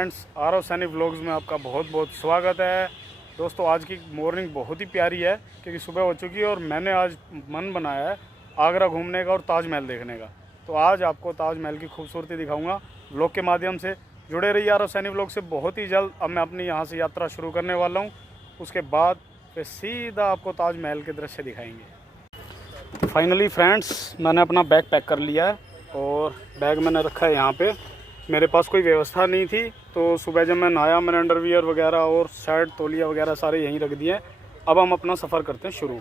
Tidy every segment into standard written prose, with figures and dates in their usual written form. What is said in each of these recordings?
Friends, Aarav Saini vlogs में आपका बहुत बहुत स्वागत है। दोस्तों, आज की मॉर्निंग बहुत ही प्यारी है क्योंकि सुबह हो चुकी है और मैंने आज मन बनाया है आगरा घूमने का और ताजमहल देखने का। तो आज आपको ताजमहल की खूबसूरती दिखाऊंगा व्लॉग के माध्यम से। जुड़े रहिए आरव सैनी व्लॉग से। बहुत ही जल्द अब मैं अपनी यहाँ से यात्रा शुरू करने वाला हूँ। उसके बाद फिर सीधा आपको ताजमहल के दृश्य दिखाएंगे। फाइनली फ्रेंड्स, मैंने अपना बैग पैक कर लिया है और बैग मैंने रखा है यहाँ पे। मेरे पास कोई व्यवस्था नहीं थी तो सुबह जब मैं नहाया मैंने अंडरवियर वगैरह और शर्ट तौलिया वगैरह सारे यहीं रख दिए। अब हम अपना सफ़र करते हैं शुरू।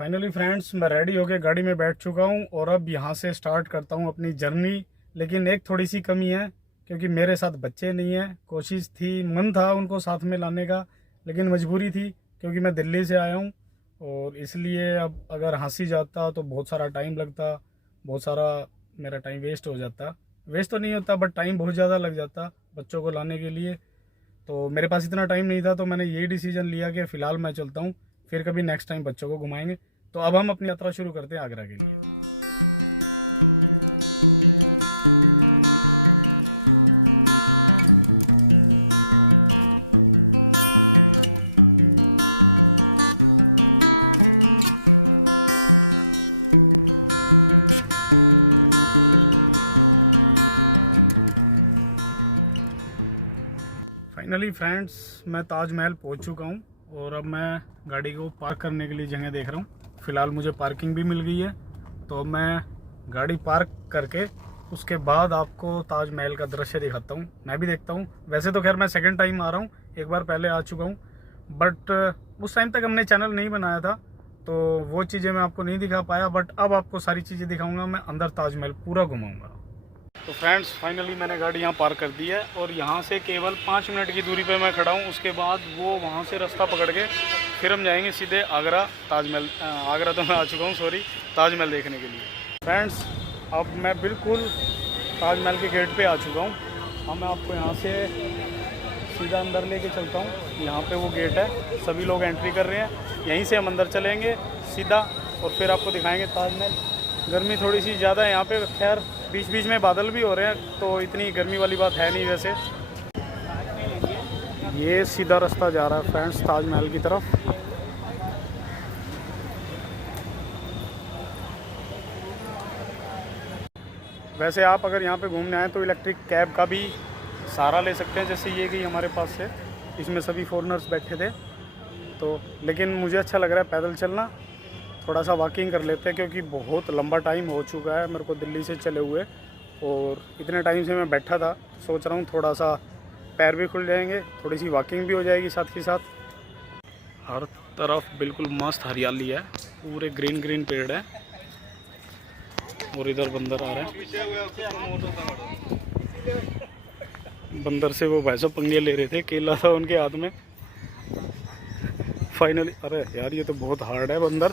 फाइनली फ्रेंड्स, मैं रेडी होकर गाड़ी में बैठ चुका हूँ और अब यहाँ से स्टार्ट करता हूँ अपनी जर्नी। लेकिन एक थोड़ी सी कमी है क्योंकि मेरे साथ बच्चे नहीं हैं। कोशिश थी, मन था उनको साथ में लाने का, लेकिन मजबूरी थी क्योंकि मैं दिल्ली से आया हूँ और इसलिए अब अगर हंसी जाता तो बहुत सारा टाइम लगता, बहुत सारा मेरा टाइम वेस्ट हो जाता। वेस्ट तो नहीं होता बट टाइम बहुत ज़्यादा लग जाता बच्चों को लाने के लिए। तो मेरे पास इतना टाइम नहीं था तो मैंने यही डिसीजन लिया कि फ़िलहाल मैं चलता हूँ, फिर कभी नेक्स्ट टाइम बच्चों को घुमाएंगे। तो अब हम अपनी यात्रा शुरू करते हैं आगरा के लिए। फाइनली फ्रेंड्स, मैं ताजमहल पहुंच चुका हूं और अब मैं गाड़ी को पार्क करने के लिए जगह देख रहा हूं। फ़िलहाल मुझे पार्किंग भी मिल गई है तो अब मैं गाड़ी पार्क करके उसके बाद आपको ताजमहल का दृश्य दिखाता हूं। मैं भी देखता हूं। वैसे तो खैर मैं सेकंड टाइम आ रहा हूं, एक बार पहले आ चुका हूं बट उस टाइम तक हमने चैनल नहीं बनाया था तो वो चीज़ें मैं आपको नहीं दिखा पाया। बट अब आपको सारी चीज़ें दिखाऊँगा, मैं अंदर ताजमहल पूरा घुमाऊँगा। तो फ्रेंड्स, फाइनली मैंने गाड़ी यहाँ पार्क कर दी है और यहाँ से केवल 5 मिनट की दूरी पे मैं खड़ा हूँ। उसके बाद वो वहाँ से रास्ता पकड़ के फिर हम जाएंगे सीधे आगरा ताजमहल। आगरा तो मैं आ चुका हूँ, सॉरी, ताजमहल देखने के लिए। फ्रेंड्स, अब मैं बिल्कुल ताजमहल के गेट पे आ चुका हूँ। अब मैं आपको यहाँ से सीधा अंदर लेके चलता हूँ। यहाँ पे वो गेट है, सभी लोग एंट्री कर रहे हैं। यहीं से हम अंदर चलेंगे सीधा और फिर आपको दिखाएँगे ताजमहल। गर्मी थोड़ी सी ज़्यादा है यहाँ पे, खैर बीच बीच में बादल भी हो रहे हैं तो इतनी गर्मी वाली बात है नहीं। वैसे ये सीधा रास्ता जा रहा है फ्रेंड्स ताजमहल की तरफ। वैसे आप अगर यहाँ पे घूमने आए तो इलेक्ट्रिक कैब का भी सहारा ले सकते हैं, जैसे ये कि हमारे पास है। इसमें सभी फॉरेनर्स बैठे थे तो, लेकिन मुझे अच्छा लग रहा है पैदल चलना। थोड़ा सा वॉकिंग कर लेते हैं क्योंकि बहुत लंबा टाइम हो चुका है मेरे को दिल्ली से चले हुए और इतने टाइम से मैं बैठा था। सोच रहा हूँ थोड़ा सा पैर भी खुल जाएंगे, थोड़ी सी वॉकिंग भी हो जाएगी साथ ही साथ। हर तरफ बिल्कुल मस्त हरियाली है, पूरे ग्रीन ग्रीन पेड़ है और इधर बंदर आ रहे हैं। बंदर से वो भाई साहब पंगे ले रहे थे, केला था उनके हाथ में। फाइनली, अरे यार ये तो बहुत हार्ड है बंदर,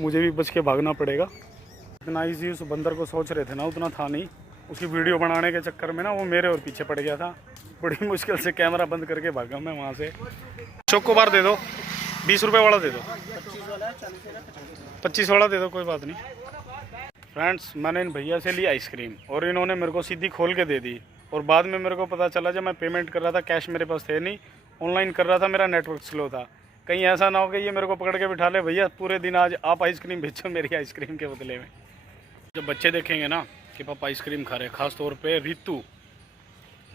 मुझे भी बच के भागना पड़ेगा। इतना ईजी उस बंदर को सोच रहे थे ना उतना था नहीं। उसकी वीडियो बनाने के चक्कर में ना वो मेरे और पीछे पड़ गया था। बड़ी मुश्किल से कैमरा बंद करके भागा मैं वहाँ से। चोकोबार दे दो, 20 रुपये वाला दे दो। 25 वाला है, 40 वाला, 25 वाला दे दो, कोई बात नहीं। फ्रेंड्स, मैंने इन भैया से ली आइसक्रीम और इन्होंने मेरे को सीधी खोल के दे दी। और बाद में मेरे को पता चला जब मैं पेमेंट कर रहा था, कैश मेरे पास थे नहीं, ऑनलाइन कर रहा था, मेरा नेटवर्क स्लो था। कहीं ऐसा ना हो कि ये मेरे को पकड़ के बिठा ले, भैया पूरे दिन आज आप आइसक्रीम बेचो मेरी आइसक्रीम के बदले में। जब बच्चे देखेंगे ना कि पापा आइसक्रीम खा रहे, खास तौर पे रितु,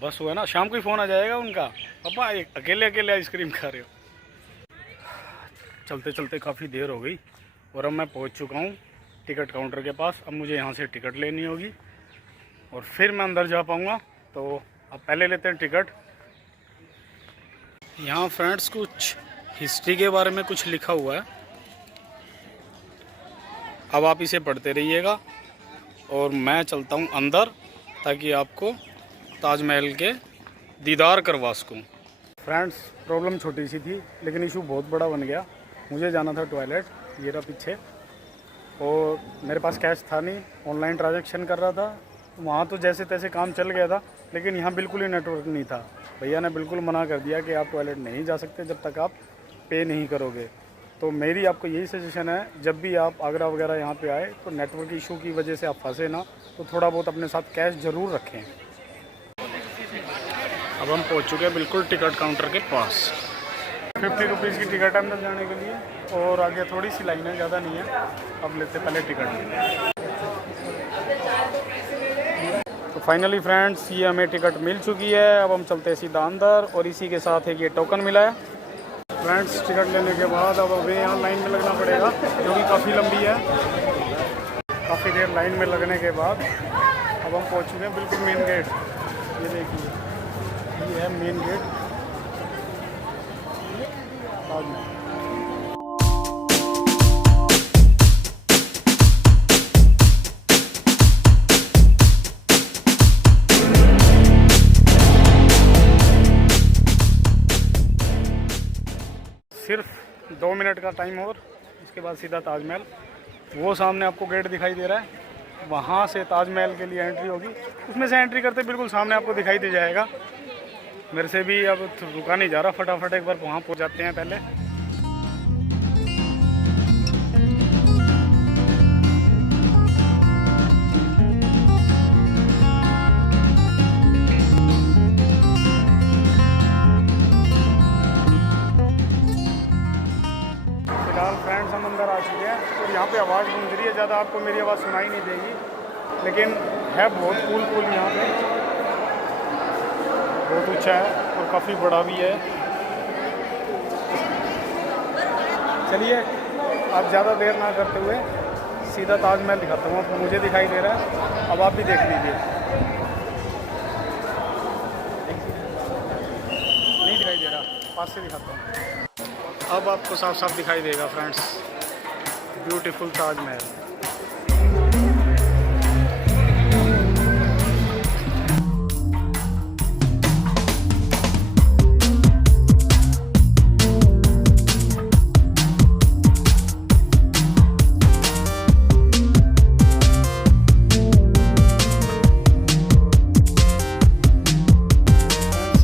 बस वो है ना, शाम को ही फ़ोन आ जाएगा उनका, पापा अकेले अकेले आइसक्रीम खा रहे हो। चलते चलते काफ़ी देर हो गई और अब मैं पहुंच चुका हूं टिकट काउंटर के पास। अब मुझे यहां से टिकट लेनी होगी और फिर मैं अंदर जा पाऊंगा। तो अब पहले लेते हैं टिकट। यहाँ फ्रेंड्स कुछ हिस्ट्री के बारे में कुछ लिखा हुआ है, अब आप इसे पढ़ते रहिएगा और मैं चलता हूँ अंदर ताकि आपको ताजमहल के दीदार करवा सकूँ। फ्रेंड्स, प्रॉब्लम छोटी सी थी लेकिन इशू बहुत बड़ा बन गया। मुझे जाना था टॉयलेट, ये रहा पीछे, और मेरे पास कैश था नहीं, ऑनलाइन ट्रांजैक्शन कर रहा था। वहाँ तो जैसे तैसे काम चल गया था लेकिन यहाँ बिल्कुल ही नेटवर्क नहीं था। भैया ने बिल्कुल मना कर दिया कि आप टॉयलेट नहीं जा सकते जब तक आप पे नहीं करोगे। तो मेरी आपको यही सजेशन है, जब भी आप आगरा वगैरह यहाँ पे आए तो नेटवर्क इशू की वजह से आप फंसे ना, तो थोड़ा बहुत अपने साथ कैश ज़रूर रखें। अब हम पहुँच चुके हैं बिल्कुल टिकट काउंटर के पास। 50 रुपीज़ की टिकट है अंदर जाने के लिए, और आगे थोड़ी सी लाइन है, ज़्यादा नहीं है। अब लेते पहले टिकट। तो फाइनली फ्रेंड्स, ये हमें टिकट मिल चुकी है। अब हम चलते हैं सीधा अंदर, और इसी के साथ एक ये टोकन मिला है। फ्रेंड्स, टिकट लेने के बाद अब हमें यहाँ लाइन में लगना पड़ेगा, जो कि काफ़ी लंबी है। काफ़ी देर लाइन में लगने के बाद अब हम पहुँच चुके हैं बिल्कुल मेन गेट। ये देखिए, ये है मेन गेट। सिर्फ 2 मिनट का टाइम और उसके बाद सीधा ताजमहल। वो सामने आपको गेट दिखाई दे रहा है, वहाँ से ताजमहल के लिए एंट्री होगी। उसमें से एंट्री करते बिल्कुल सामने आपको दिखाई दे जाएगा। मेरे से भी अब रुका नहीं जा रहा, फटाफट एक बार वहाँ पहुँच जाते हैं पहले। ज़्यादा आपको मेरी आवाज़ सुनाई नहीं देगी, लेकिन है बहुत कूल यहाँ पे, बहुत ऊंचा है और काफ़ी बड़ा भी है। चलिए आप ज़्यादा देर ना करते हुए सीधा ताजमहल दिखाता हूँ। तो मुझे दिखाई दे रहा है, अब आप भी देख लीजिए। नहीं दिखाई दे रहा, पास से दिखाता हूँ। अब आपको साफ साफ दिखाई देगा फ्रेंड्स, ब्यूटीफुल ताजमहल।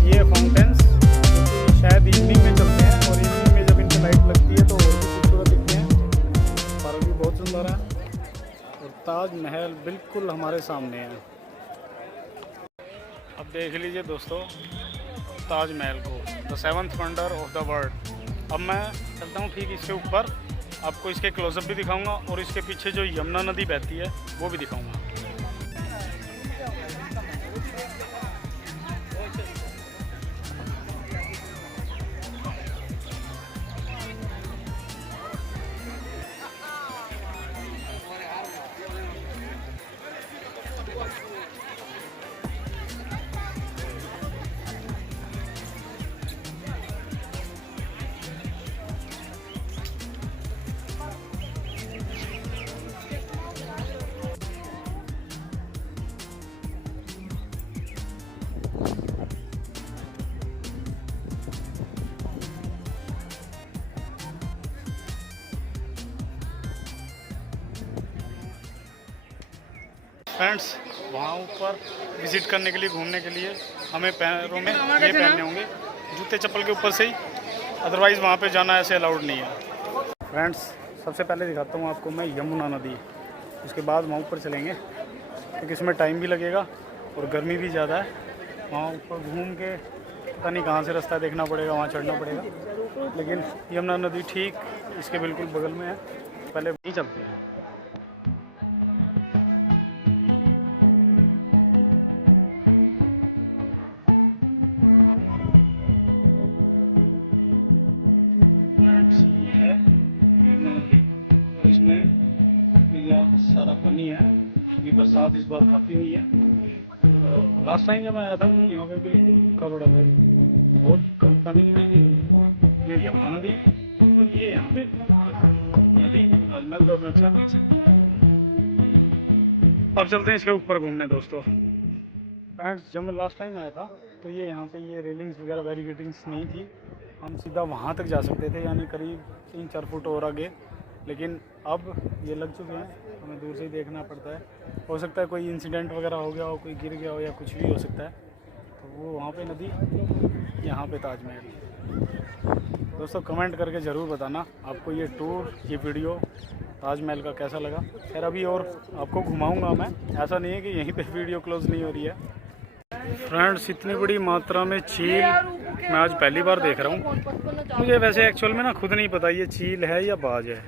ये फाउंटेन्स जो कि शायद इवनिंग में चलते हैं, और इवनिंग में जब इनकी लाइट लगती है तो और भी खूबसूरत दिखते हैं। पार्क भी बहुत सुंदर है, और ताजमहल बिल्कुल हमारे सामने है। अब देख लीजिए दोस्तों ताजमहल को, the 7th wonder of the world. अब मैं चलता हूँ ठीक इसके ऊपर, आपको इसके क्लोजअप भी दिखाऊंगा, और इसके पीछे जो यमुना नदी बहती है वो भी दिखाऊंगा। फ्रेंड्स, वहाँ ऊपर विज़िट करने के लिए, घूमने के लिए हमें पैरों में ये पहनने होंगे, जूते चप्पल के ऊपर से ही, अदरवाइज़ वहाँ पे जाना ऐसे अलाउड नहीं है। फ्रेंड्स, सबसे पहले दिखाता हूँ आपको मैं यमुना नदी, उसके बाद वहाँ ऊपर चलेंगे क्योंकि इसमें टाइम भी लगेगा और गर्मी भी ज़्यादा है। वहाँ ऊपर घूम के पता नहीं कहाँ से रास्ता देखना पड़ेगा, वहाँ चढ़ना पड़ेगा, लेकिन यमुना नदी ठीक इसके बिल्कुल बगल में है। पहले वहीं चलते हैं। लास्ट टाइम जब आया था यहाँ पे भी का बड़ा था, बहुत काफी अब चलते हैं इसके ऊपर घूमने दोस्तों। फ्रेंड्स, जब मैं लास्ट टाइम आया था तो ये यहाँ पे ये रेलिंग्स वगैरह बैरिकेडिंग्स नहीं थी, हम सीधा वहाँ तक जा सकते थे, यानी करीब 3-4 फुट और आगे, लेकिन अब ये लग चुके हैं, हमें दूर से ही देखना पड़ता है। हो सकता है कोई इंसिडेंट वगैरह हो गया हो, कोई गिर गया हो या कुछ भी हो सकता है। तो वो वहाँ पे नदी, यहाँ पे ताजमहल। दोस्तों कमेंट करके ज़रूर बताना आपको ये टूर, ये वीडियो ताजमहल का कैसा लगा। खैर अभी और आपको घुमाऊंगा मैं, ऐसा नहीं है कि यहीं पे वीडियो क्लोज नहीं हो रही है। फ्रेंड्स इतनी बड़ी मात्रा में चील मैं आज पहली बार देख रहा हूँ। मुझे वैसे एक्चुअल में ना खुद नहीं पता ये चील है या बाज है,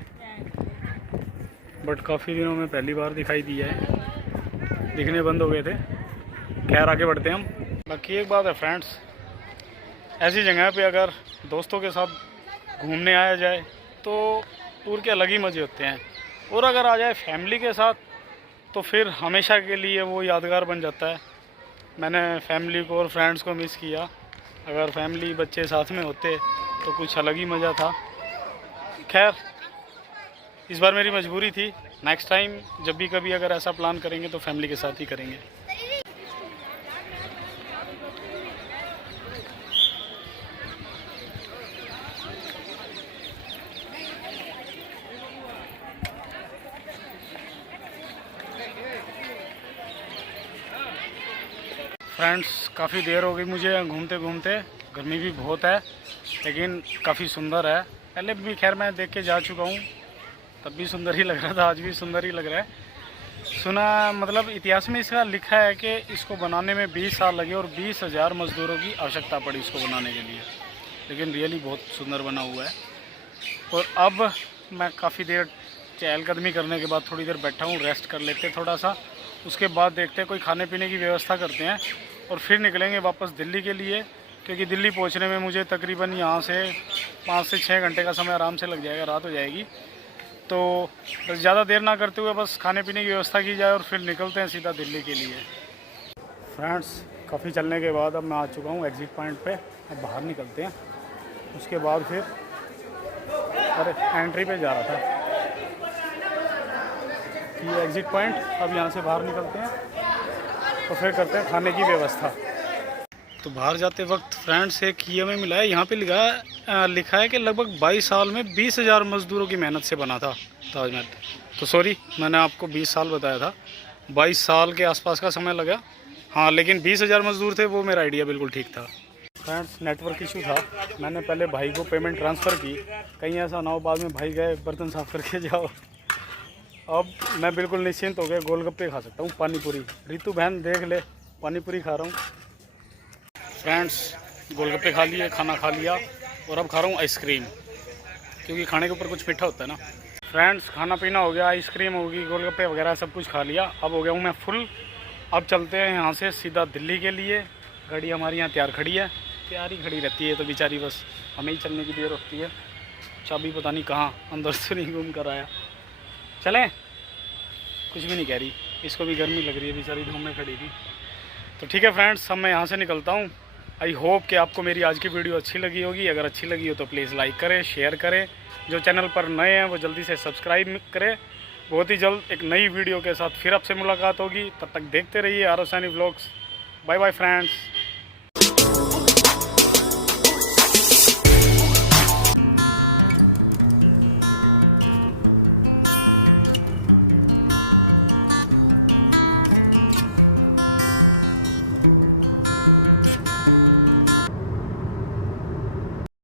बट काफ़ी दिनों में पहली बार दिखाई दिया है, दिखने बंद हो गए थे। खैर आगे बढ़ते हैं हम। बाकी एक बात है फ्रेंड्स, ऐसी जगह पे अगर दोस्तों के साथ घूमने आया जाए तो टूर के अलग ही मज़े होते हैं, और अगर आ जाए फैमिली के साथ तो फिर हमेशा के लिए वो यादगार बन जाता है। मैंने फैमिली को और फ्रेंड्स को मिस किया। अगर फैमिली बच्चे साथ में होते तो कुछ अलग ही मज़ा था। खैर इस बार मेरी मजबूरी थी, नेक्स्ट टाइम जब भी कभी अगर ऐसा प्लान करेंगे तो फैमिली के साथ ही करेंगे। फ्रेंड्स काफ़ी देर हो गई मुझे घूमते घूमते, गर्मी भी बहुत है लेकिन काफ़ी सुंदर है। पहले भी खैर मैं देख के जा चुका हूँ, तब भी सुंदर ही लग रहा था, आज भी सुंदर ही लग रहा है। सुना मतलब इतिहास में इसका लिखा है कि इसको बनाने में 20 साल लगे और 20,000 मज़दूरों की आवश्यकता पड़ी इसको बनाने के लिए, लेकिन रियली बहुत सुंदर बना हुआ है। और अब मैं काफ़ी देर चहलकदमी करने के बाद थोड़ी देर बैठा हूँ, रेस्ट कर लेते थोड़ा सा, उसके बाद देखते हैं कोई खाने पीने की व्यवस्था करते हैं और फिर निकलेंगे वापस दिल्ली के लिए, क्योंकि दिल्ली पहुंचने में मुझे तकरीबन यहाँ से 5 से 6 घंटे का समय आराम से लग जाएगा, रात हो जाएगी। तो बस ज़्यादा देर ना करते हुए बस खाने पीने की व्यवस्था की जाए और फिर निकलते हैं सीधा दिल्ली के लिए। फ्रेंड्स काफ़ी चलने के बाद अब मैं आ चुका हूँ एग्ज़िट पॉइंट पे, अब बाहर निकलते हैं। उसके बाद फिर एंट्री पे जा रहा था ये एग्ज़िट पॉइंट, अब यहाँ से बाहर निकलते हैं तो फिर करते हैं खाने की व्यवस्था। तो बाहर जाते वक्त फ्रेंड्स एक ये हमें मिला है, यहाँ पे लिखा है कि लगभग 22 साल में 20,000 मज़दूरों की मेहनत से बना था ताजमहल। तो सॉरी मैंने आपको 20 साल बताया था, 22 साल के आसपास का समय लगा। हाँ लेकिन 20,000 मज़दूर थे, वो मेरा आइडिया बिल्कुल ठीक था। फ्रेंड्स नेटवर्क इशू था, मैंने पहले भाई को पेमेंट ट्रांसफ़र की, कहीं ऐसा ना हो बाद में भाई गए बर्तन साफ़ करके जाओ। अब मैं बिल्कुल निश्चिंत हो गया, गोलगप्पे खा सकता हूँ, पानी पूरी। रितु बहन देख ले, पानी पूरी खा रहा हूँ। फ्रेंड्स गोलगप्पे खा लिए, खाना खा लिया और अब खा रहा हूँ आइसक्रीम, क्योंकि खाने के ऊपर कुछ मीठा होता है ना। फ्रेंड्स खाना पीना हो गया, आइसक्रीम होगी, गोलगप्पे वगैरह सब कुछ खा लिया, अब हो गया हूँ मैं फुल। अब चलते हैं यहाँ से सीधा दिल्ली के लिए। गाड़ी हमारी यहाँ तैयार खड़ी है, तैयार ही खड़ी रहती है, तो बेचारी बस हमें ही चलने की देर होती है। चाबी पता नहीं कहाँ, अंदर से नहीं घूम कर आया। चलें, कुछ भी नहीं कह रही, इसको भी गर्मी लग रही है, बेचारी घूमने खड़ी थी। तो ठीक है फ्रेंड्स, अब मैं यहाँ से निकलता हूँ। आई होप कि आपको मेरी आज की वीडियो अच्छी लगी होगी। अगर अच्छी लगी हो तो प्लीज़ लाइक करें, शेयर करें। जो चैनल पर नए हैं वो जल्दी से सब्सक्राइब करें। बहुत ही जल्द एक नई वीडियो के साथ फिर आपसे मुलाकात होगी, तब तक देखते रहिए आरोसानी व्लॉग्स। Bye bye friends.